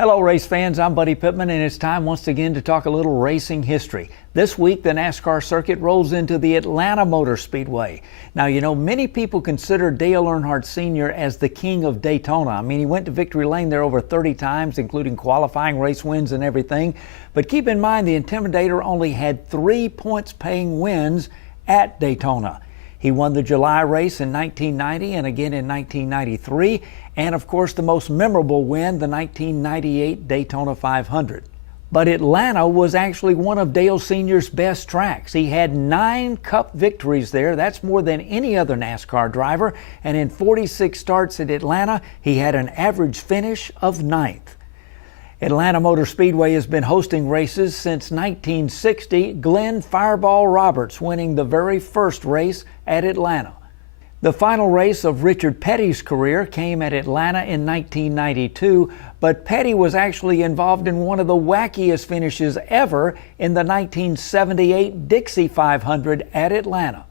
Hello race fans, I'm Buddy Pittman and it's time once again to talk a little racing history. This week the NASCAR circuit rolls into the Atlanta Motor Speedway. Now you know many people consider Dale Earnhardt Sr. as the king of Daytona. I mean he went to victory lane there over 30 times including qualifying race wins and everything. But keep in mind the Intimidator only had 3 points paying wins at Daytona. He won the July race in 1990 and again in 1993, and of course the most memorable win, the 1998 Daytona 500. But Atlanta was actually one of Dale Sr.'s best tracks. He had 9 Cup victories there. That's more than any other NASCAR driver, and in 46 starts at Atlanta, he had an average finish of 9th. Atlanta Motor Speedway has been hosting races since 1960, Glenn Fireball Roberts winning the very first race at Atlanta. The final race of Richard Petty's career came at Atlanta in 1992, but Petty was actually involved in one of the wackiest finishes ever in the 1978 Dixie 500 at Atlanta.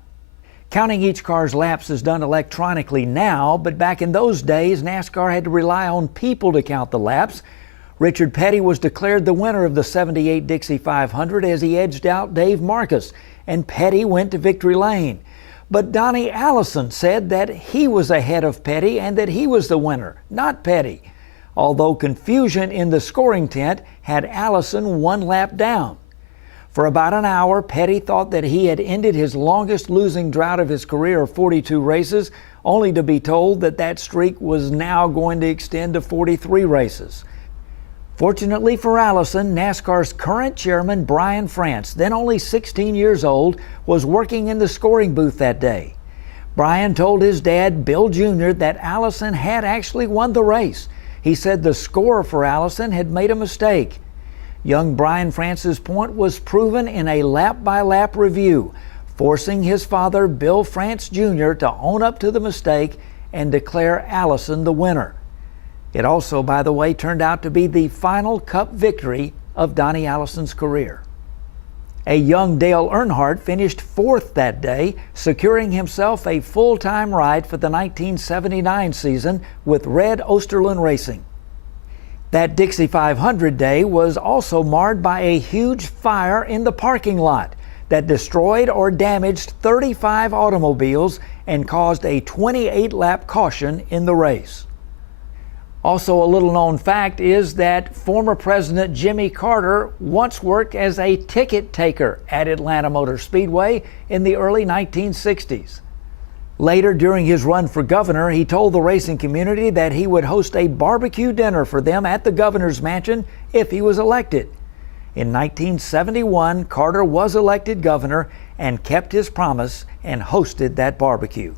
Counting each car's laps is done electronically now, but back in those days, NASCAR had to rely on people to count the laps. Richard Petty was declared the winner of the 78 Dixie 500 as he edged out Dave Marcus, and Petty went to victory lane. But Donnie Allison said that he was ahead of Petty and that he was the winner, not Petty, although confusion in the scoring tent had Allison 1 lap down. For about an hour, Petty thought that he had ended his longest losing drought of his career of 42 races, only to be told that that streak was now going to extend to 43 races. Fortunately for Allison, NASCAR's current chairman, Brian France, then only 16 years old, was working in the scoring booth that day. Brian told his dad, Bill Jr., that Allison had actually won the race. He said the scorer for Allison had made a mistake. Young Brian France's point was proven in a lap-by-lap review, forcing his father, Bill France Jr., to own up to the mistake and declare Allison the winner. It also, by the way, turned out to be the final Cup victory of Donnie Allison's career. A young Dale Earnhardt finished 4th that day, securing himself a full-time ride for the 1979 season with Red Osterlund Racing. That Dixie 500 day was also marred by a huge fire in the parking lot that destroyed or damaged 35 automobiles and caused a 28-lap caution in the race. Also, a little-known fact is that former President Jimmy Carter once worked as a ticket taker at Atlanta Motor Speedway in the early 1960s. Later, during his run for governor, he told the racing community that he would host a barbecue dinner for them at the governor's mansion if he was elected. In 1971, Carter was elected governor and kept his promise and hosted that barbecue.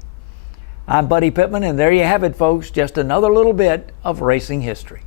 I'm Buddy Pittman, and there you have it, folks, just another little bit of racing history.